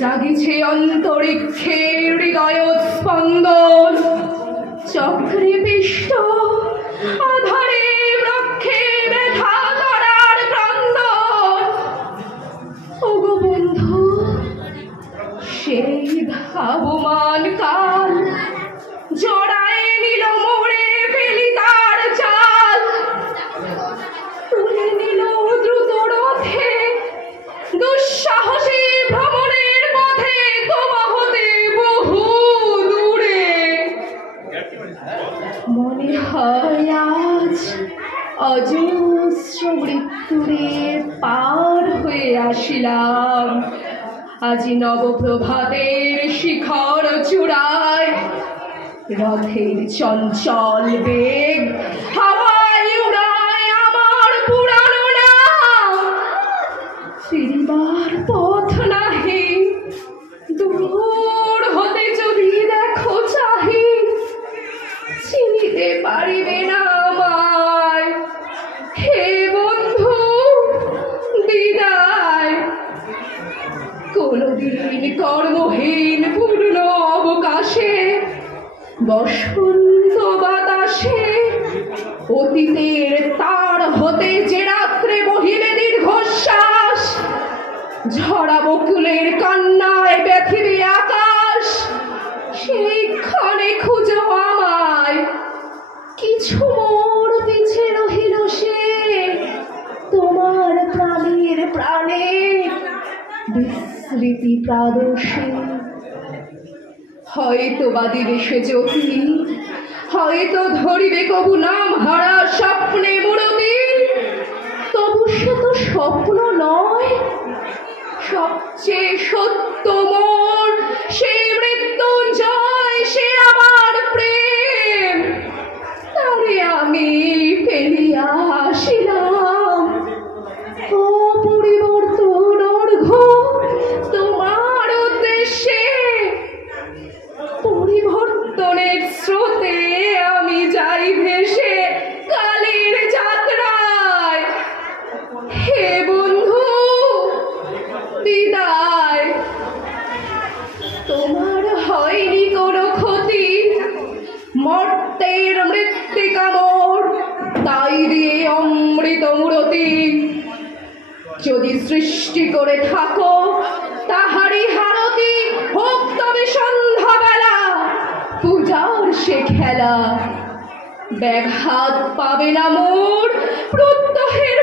জাগিছে অন্তরিক্ষের হৃদয় স্পন্দন, চক্রে পিষ্ট আধারে বৃক্ষে ব্যথা করার ক্রন্দন। ওগো বন্ধু, সেই ধাবমান কাল জড়ায় নিল মোড়ে ফেলি তার চাল, তুলে নিল দ্রুত রথে দুঃসাহসী ভ্রমণের পথে তোমা হতে বহু দূরে। মনে হয় আজ অজস্র মৃত্যুরে পার হয়ে আসিলাম, আজি নবপ্রভাতের শিখর চূড়ায় রথের চঞ্চল বেগ হাওয়ায় উড়ায় আমার পুরানো নাম। ফিরিবার পথ নাহি, দূর হতে যদি দেখো চাহি, চিনিতে পারিবে না আমায়। হে বন্ধু বিদায়, কোনদিন কর্মহীন পূর্ণ অবকাশে বসন্ত বাতাসে অতীতের তার হতে যে রাত্রে বহিবে দীর্ঘশ্বাস, ঝরা বকুলের কান্নায় ব্যথিবে আকাশ, সেই ক্ষণে খুঁজো আমায়। কিছু মোর পিছে রহিল সে তোমার প্রাণের প্রাণে বিস্মৃতি প্রাদর্শে। হয়তো বা দিবে সে জ্যোতি, হয়তো ধরিবে কবু নাম হারা স্বপ্নে মূরতি। তবু সে তো স্বপ্ন নয়, সবচেয়ে সত্য মোর সেই মৃত্যুঞ্জয়, সে আমার প্রেম। তারে আমি ফেলিয়া আসিলাম অপরিবর্তন অর্ঘ্য তোমার উদ্দেশ্যে। পরিবর্তনের স্রোতে আমি যাই ভেসে কালের যাত্রায়। হে বন্ধু বিদায়, তোমার হয়নি কোনো ক্ষতি, মর্তের মৃত্তিকা মোর তাই রে অমৃত মূরতি। যদি সৃষ্টি করে থাকো তাহারি হারতি, হোক তবে সন্ধ্যাবেলা পূজার সে খেলা। ব্যাঘাত পাবে না মোর প্রত্যহের